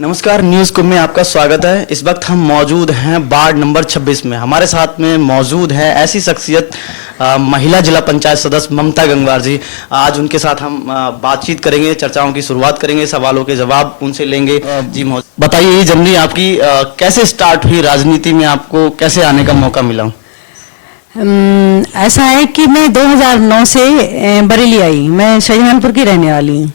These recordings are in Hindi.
नमस्कार, न्यूज़ कुंभ में आपका स्वागत है। इस वक्त हम मौजूद हैं वार्ड नंबर 26 में। हमारे साथ में मौजूद है ऐसी शख्सियत महिला जिला पंचायत सदस्य ममता गंगवार जी। आज उनके साथ हम बातचीत करेंगे, चर्चाओं की शुरुआत करेंगे, सवालों के जवाब उनसे लेंगे। जी बताइए, ये जर्नी आपकी कैसे स्टार्ट हुई? राजनीति में आपको कैसे आने का मौका मिला? ऐसा है कि मैं 2009 से बरेली आई। मैं शाहजहानपुर की रहने वाली हूँ।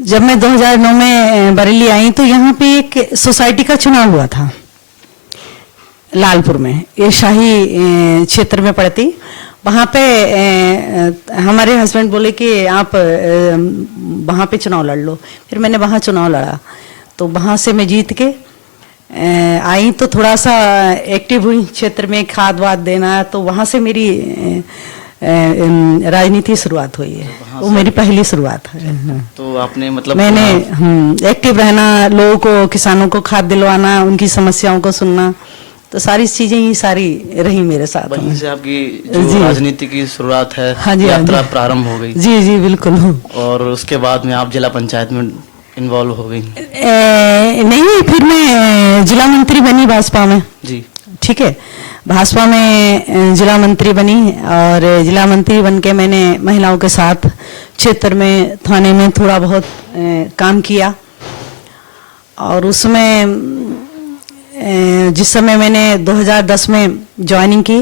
जब मैं 2009 में बरेली आई तो यहाँ पे एक सोसाइटी का चुनाव हुआ था लालपुर में, ये शाही क्षेत्र में पड़ती। वहाँ पे हमारे हस्बैंड बोले कि आप वहाँ पे चुनाव लड़ लो। फिर मैंने वहाँ चुनाव लड़ा तो वहाँ से मैं जीत के आई तो थोड़ा सा एक्टिव हुई क्षेत्र में, खाद वाद देना। तो वहाँ से मेरी राजनीति शुरुआत हुई है। वो मेरी पहली शुरुआत है। तो आपने मतलब मैंने एक्टिव रहना, लोगों को, किसानों को खाद दिलवाना, उनकी समस्याओं को सुनना, तो सारी चीजें ही सारी रही मेरे साथ। वहीं से आपकी जो राजनीति की शुरुआत है, हाँ जी, यात्रा प्रारंभ हो गई। जी जी बिल्कुल। और उसके बाद में आप जिला पंचायत में इन्वॉल्व हो गई? नहीं, फिर मैं जिला मंत्री बनी भाजपा में। जी ठीक है, भाजपा में जिला मंत्री बनी और जिला मंत्री बन के मैंने महिलाओं के साथ क्षेत्र में, थाने में थोड़ा बहुत काम किया। और उसमें जिस समय मैंने 2010 में ज्वाइनिंग की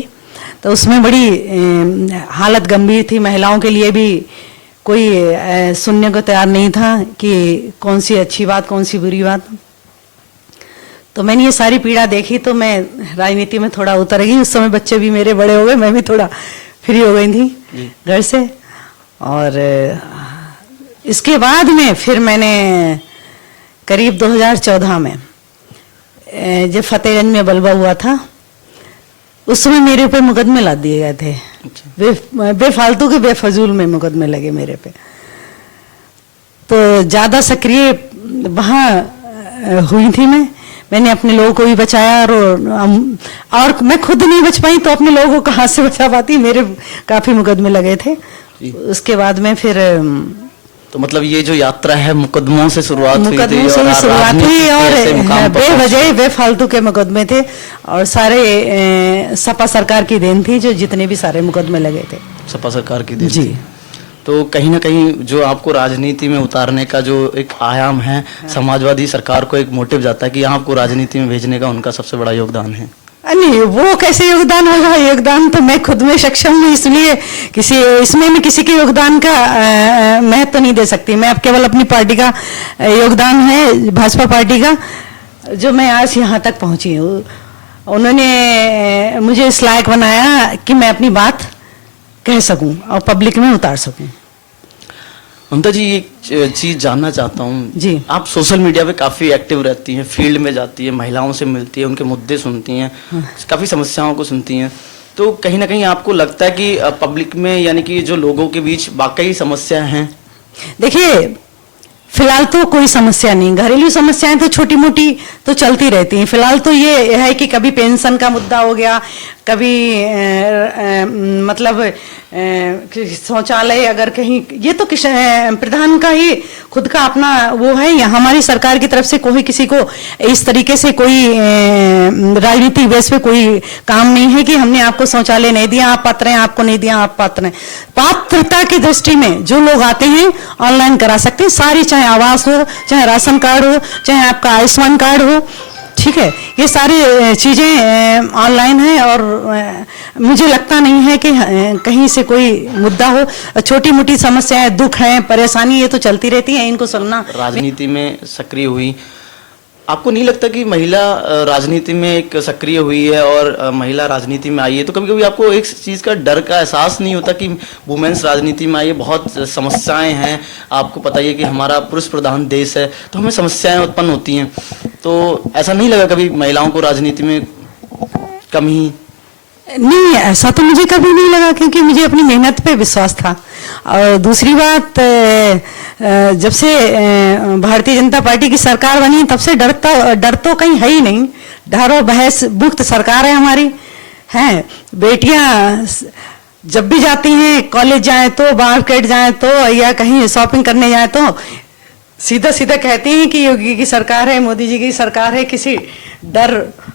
तो उसमें बड़ी हालत गंभीर थी। महिलाओं के लिए भी कोई सुनने को तैयार नहीं था कि कौन सी अच्छी बात, कौन सी बुरी बात। तो मैंने ये सारी पीड़ा देखी तो मैं राजनीति में थोड़ा उतर गई। उस समय बच्चे भी मेरे बड़े हो गए, मैं भी थोड़ा फ्री हो गई थी घर से। और इसके बाद में फिर मैंने करीब 2014 में जब फतेहगंज में बलवा हुआ था, उस समय मेरे ऊपर मुकदमे ला दिए गए थे। बेफालतू के बेफजूल में मुकदमे लगे मेरे पे। तो ज्यादा सक्रिय वहाँ हुई थी मैंने अपने लोगों को भी बचाया। और मैं खुद नहीं बच पाई तो अपने लोगों को कहाँ से बचा पाती? मेरे काफी मुकदमे लगे थे। उसके बाद में फिर तो मतलब ये जो यात्रा है मुकदमों से शुरुआत हुई थी और बेवजह बेफालतू के मुकदमे थे और सारे सपा सरकार की देन थी, जो जितने भी सारे मुकदमे लगे थे सपा सरकार की देन जी। थी। तो कहीं ना कहीं जो आपको राजनीति में उतारने का जो एक आयाम है, समाजवादी सरकार को एक मोटिव जाता है कि आपको राजनीति में भेजने का उनका सबसे बड़ा योगदान है। नहीं, वो कैसे योगदान होगा? योगदान तो मैं खुद में सक्षम हूँ, इसलिए इसमें मैं किसी के योगदान का महत्व तो नहीं दे सकती। मैं अब केवल अपनी पार्टी का योगदान है, भाजपा पार्टी का, जो मैं आज यहाँ तक पहुंची हूँ। उन्होंने मुझे इस लायक बनाया कि मैं अपनी बात कह सकूं और पब्लिक में उतार सकूं। ममता जी, एक चीज जानना चाहता हूँ जी। आप सोशल मीडिया पे काफी एक्टिव रहती हैं, फील्ड में जाती है, महिलाओं से मिलती है, उनके मुद्दे सुनती हैं, काफी समस्याओं को सुनती हैं। तो कहीं ना कहीं आपको लगता है कि पब्लिक में, यानी कि जो लोगों के बीच वाकई समस्या हैं? देखिए, फिलहाल तो कोई समस्या नहीं। घरेलू समस्याएं तो छोटी मोटी तो चलती रहती हैं। फिलहाल तो ये है कि कभी पेंशन का मुद्दा हो गया, कभी मतलब शौचालय अगर कहीं, ये तो प्रधान का ही खुद का अपना वो है। या हमारी सरकार की तरफ से कोई किसी को इस तरीके से कोई राजनीतिक बेस पे कोई काम नहीं है कि हमने आपको शौचालय नहीं दिया, आप पात्र हैं, आपको नहीं दिया, आप पात्र हैं। पात्रता की दृष्टि में जो लोग आते हैं ऑनलाइन करा सकते हैं सारी, चाहे आवास हो, चाहे राशन कार्ड हो, चाहे आपका आयुष्मान कार्ड हो। ठीक है, ये सारी चीजें ऑनलाइन है और मुझे लगता नहीं है कि कहीं से कोई मुद्दा हो। छोटी मोटी समस्याएं, दुख है, परेशानी, ये तो चलती रहती है, इनको सुनना। राजनीति में सक्रिय हुई, आपको नहीं लगता कि महिला राजनीति में एक सक्रिय हुई है और महिला राजनीति में आई है तो कभी कभी आपको एक चीज़ का डर का एहसास नहीं होता कि वुमेन्स राजनीति में आई है, बहुत समस्याएं हैं, आपको पता ही है कि हमारा पुरुष प्रधान देश है तो हमें समस्याएं उत्पन्न होती हैं, तो ऐसा नहीं लगा कभी महिलाओं को राजनीति में कमी? नहीं, ऐसा तो मुझे कभी नहीं लगा, क्योंकि मुझे अपनी मेहनत पे विश्वास था। और दूसरी बात, जब से भारतीय जनता पार्टी की सरकार बनी तब से डर तो कहीं है ही नहीं। डर और बहस मुक्त सरकार है हमारी। हैं बेटियां जब भी जाती हैं, कॉलेज जाएं तो, मार्केट जाएं तो, या कहीं शॉपिंग करने जाएं तो सीधा सीधा कहते हैं कि योगी की सरकार है, मोदी जी की सरकार है, किसी डर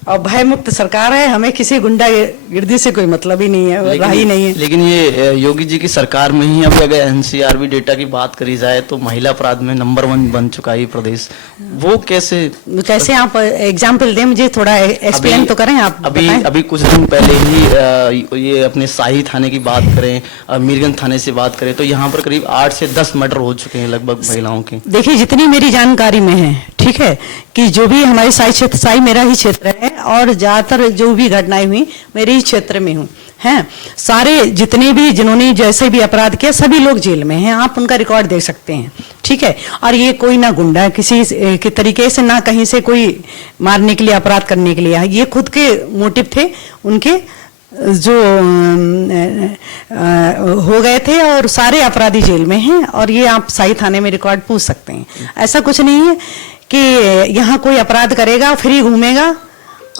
और भय मुक्त सरकार है, हमें किसी गुंडागिर्दी से कोई मतलब ही नहीं है, राही नहीं है। लेकिन ये योगी जी की सरकार में ही अब अगर एनसीआरबी डेटा की बात करी जाए तो महिला अपराध में नंबर 1 बन चुका है ये प्रदेश। वो कैसे आप एग्जाम्पल दें, मुझे थोड़ा एक्सप्लेन तो करें आप। अभी कुछ दिन पहले ही ये अपने शाही थाने की बात करें, मीरगंज थाने से बात करें तो यहाँ पर करीब 8 से 10 मर्डर हो चुके हैं लगभग महिलाओं के। देखिए, जितनी मेरी जानकारी में है, ठीक है, कि जो भी हमारे शाही मेरा ही क्षेत्र है और ज्यादातर जो भी घटनाएं हुई मेरे ही क्षेत्र में हूँ, हैं। सारे जितने भी जिन्होंने जैसे भी अपराध किया सभी लोग जेल में हैं, आप उनका रिकॉर्ड देख सकते हैं, ठीक है। और ये कोई ना गुंडा किसी के तरीके से, ना कहीं से कोई मारने के लिए, अपराध करने के लिए, ये खुद के मोटिव थे उनके जो हो गए थे, और सारे अपराधी जेल में हैं। और ये आप शाही थाने में रिकॉर्ड पूछ सकते हैं। ऐसा कुछ नहीं है कि यहाँ कोई अपराध करेगा फ्री घूमेगा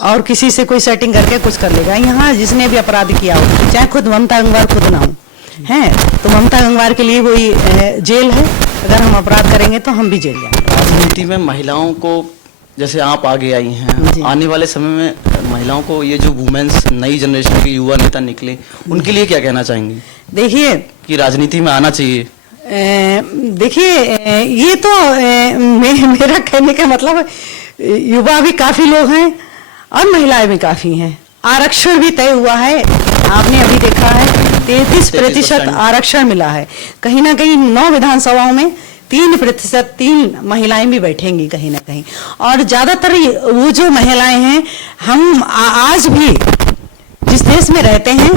और किसी से कोई सेटिंग करके कुछ कर लेगा। यहाँ जिसने भी अपराध किया हो, चाहे खुद ममता गंगवार खुद ना हो, हैं, तो ममता गंगवार के लिए वही जेल है। अगर हम अपराध करेंगे तो हम भी जेल जाएंगे। राजनीति में महिलाओं को, जैसे आप आगे आई हैं, आने वाले समय में महिलाओं को, ये जो वुमेन्स नई जनरेशन के युवा नेता निकले, उनके लिए क्या कहना चाहेंगे? देखिए, कि राजनीति में आना चाहिए। देखिए, ये तो मेरा कहने का मतलब, युवा भी काफी लोग हैं और महिलाएं भी काफी हैं। आरक्षण भी तय हुआ है, आपने अभी देखा है 33% आरक्षण मिला है। कहीं ना कहीं 9 विधानसभाओं में 3% 3 महिलाएं भी बैठेंगी कहीं ना कहीं। और ज्यादातर वो जो महिलाएं हैं, हम आज भी जिस देश में रहते हैं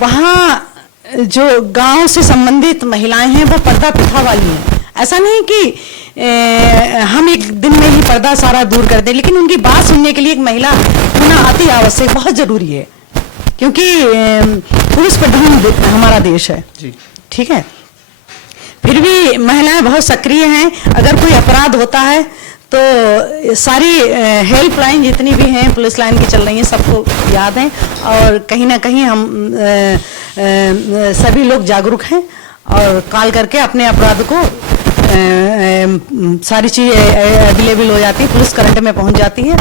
वहाँ जो गांव से संबंधित महिलाएं हैं वो पर्दा प्रथा वाली हैं। ऐसा नहीं कि हम एक दिन में ही पर्दा सारा दूर कर दें, लेकिन उनकी बात सुनने के लिए एक महिला होना अति आवश्यक, बहुत जरूरी है, क्योंकि पुरुष प्रधान हमारा देश है, ठीक है। फिर भी महिलाएं बहुत सक्रिय हैं। अगर कोई अपराध होता है तो सारी हेल्पलाइन जितनी भी हैं पुलिस लाइन की चल रही हैं, सबको याद है। और कहीं ना कहीं हम सभी लोग जागरूक हैं और कॉल करके अपने अपराध को सारी चीजें अवेलेबल हो जाती है, पुलिस करंट में पहुंच जाती है,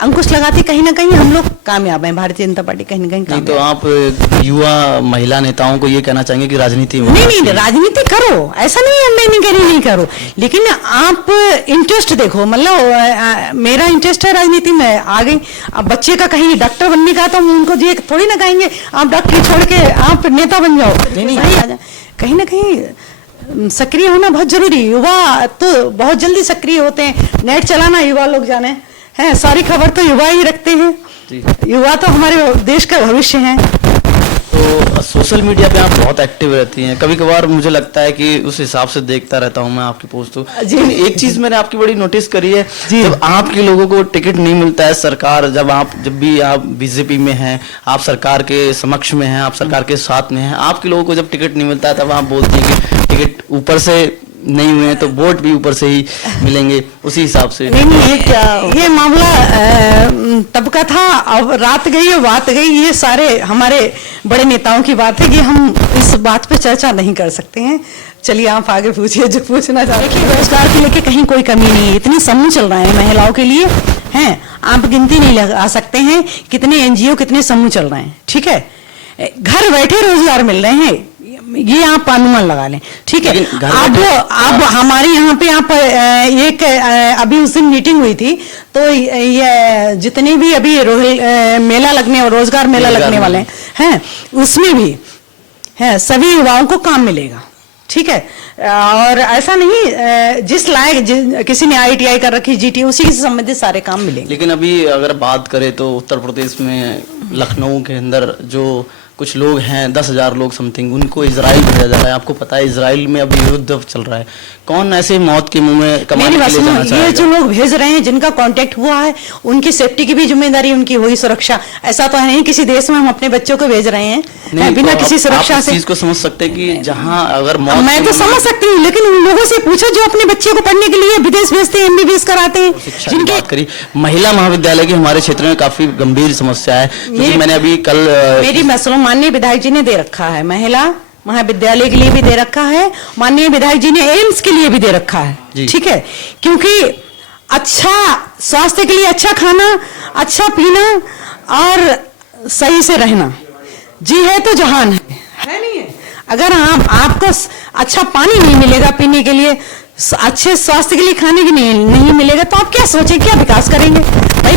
अंकुश लगाती। कहीं ना कहीं हम लोग कामयाब हैं, भारतीय जनता पार्टी कहीं ना कहीं कामयाब। तो आप युवा महिला नेताओं को ये कहना चाहेंगे कि राजनीति में? नहीं, राजनीति करो, ऐसा नहीं है, मैं नहीं कह रही नहीं करो, लेकिन आप इंटरेस्ट देखो। मतलब मेरा इंटरेस्ट है राजनीति में, आ गई। अब बच्चे का कहीं डॉक्टर बनने का, तो हम उनको ये थोड़ी ना कहेंगे आप डॉक्टरी छोड़ के आप नेता बन जाओ। नहीं, कहीं ना कहीं सक्रिय होना बहुत जरूरी। युवा तो बहुत जल्दी सक्रिय होते हैं, नेट चलाना युवा लोग जाने हैं, सारी खबर तो युवा ही रखते हैं। युवा तो हमारे देश का भविष्य है। तो सोशल मीडिया पे आप बहुत एक्टिव रहती हैं, कभी कभार मुझे लगता है कि उस हिसाब से देखता रहता हूं मैं आपकी पोस्ट। लेकिन एक चीज मैंने आपकी बड़ी नोटिस करी है, जब आपके लोगों को टिकट नहीं मिलता है, सरकार जब भी आप बीजेपी में हैं, आप सरकार के समक्ष में हैं, आप सरकार के साथ में हैं, आपके लोगों को जब टिकट नहीं मिलता है तब आप बोलती हैं कि टिकट ऊपर से नहीं हुए तो वोट भी ऊपर से ही मिलेंगे, उसी हिसाब से। नहीं, ये मामला तब का था, अब रात गई और बात गई। ये सारे हमारे बड़े नेताओं की बात है कि हम इस बात पे चर्चा नहीं कर सकते हैं। चलिए आप आगे पूछिए जो पूछना चाहते हैं। रोजगार को लेके कहीं कोई कमी नहीं है, इतनी समूह चल रहा है महिलाओं के लिए, हैं, आप गिनती नहीं लगा सकते हैं कितने एनजीओ कितने समूह चल रहे हैं, ठीक है। घर बैठे रोजगार मिल रहे हैं, ये आप अनुमान लगा लें, ठीक है। अब हमारे यहाँ पे आप एक अभी उस दिन मीटिंग हुई थी, तो ये जितने भी अभी मेला लगने और रोजगार मेला लगने वाले हैं, उसमें भी है सभी युवाओं को काम मिलेगा, ठीक है। और ऐसा नहीं जिस लायक किसी ने ITI कर रखी, GT, उसी से संबंधित सारे काम मिलेंगे। लेकिन अभी अगर बात करें तो उत्तर प्रदेश में लखनऊ के अंदर जो कुछ लोग हैं, 10,000 लोग समथिंग, उनको इजराइल भेजा जा रहा है। आपको पता है इजराइल में अभी युद्ध चल रहा है, कौन ऐसे मौत के मुंह में कमाने के लिए जाना चाहेगा? ये जो लोग भेज रहे हैं, जिनका कांटेक्ट हुआ है, उनकी सेफ्टी की भी जिम्मेदारी उनकी होगी, सुरक्षा। ऐसा तो है नहीं किसी देश में हम अपने बच्चों को भेज रहे हैं बिना किसी सुरक्षा से। चीज को समझ सकते हैं कि जहां अगर मौत, मैं तो समझ सकती हूँ, लेकिन उन लोगों से पूछो जो अपने बच्चे को पढ़ने के लिए विदेश भेजते हैं, MBBS कराते हैं। जिनकी बात करी, महिला महाविद्यालय की हमारे क्षेत्र में काफी गंभीर समस्या है, क्योंकि मैंने अभी कल मेरी माननीय विधायक जी ने दे रखा है, महिला महाविद्यालय के लिए भी दे रखा है, माननीय विधायक जी ने एम्स के लिए भी दे रखा जी। है, ठीक है, क्योंकि अच्छा स्वास्थ्य के लिए अच्छा खाना, अच्छा पीना और सही से रहना, जी है तो जहान है नहीं है। अगर आपको अच्छा पानी नहीं मिलेगा पीने के लिए, अच्छे स्वास्थ्य के लिए खाने के लिए नहीं मिलेगा, तो आप क्या सोचें क्या विकास करेंगे भाई।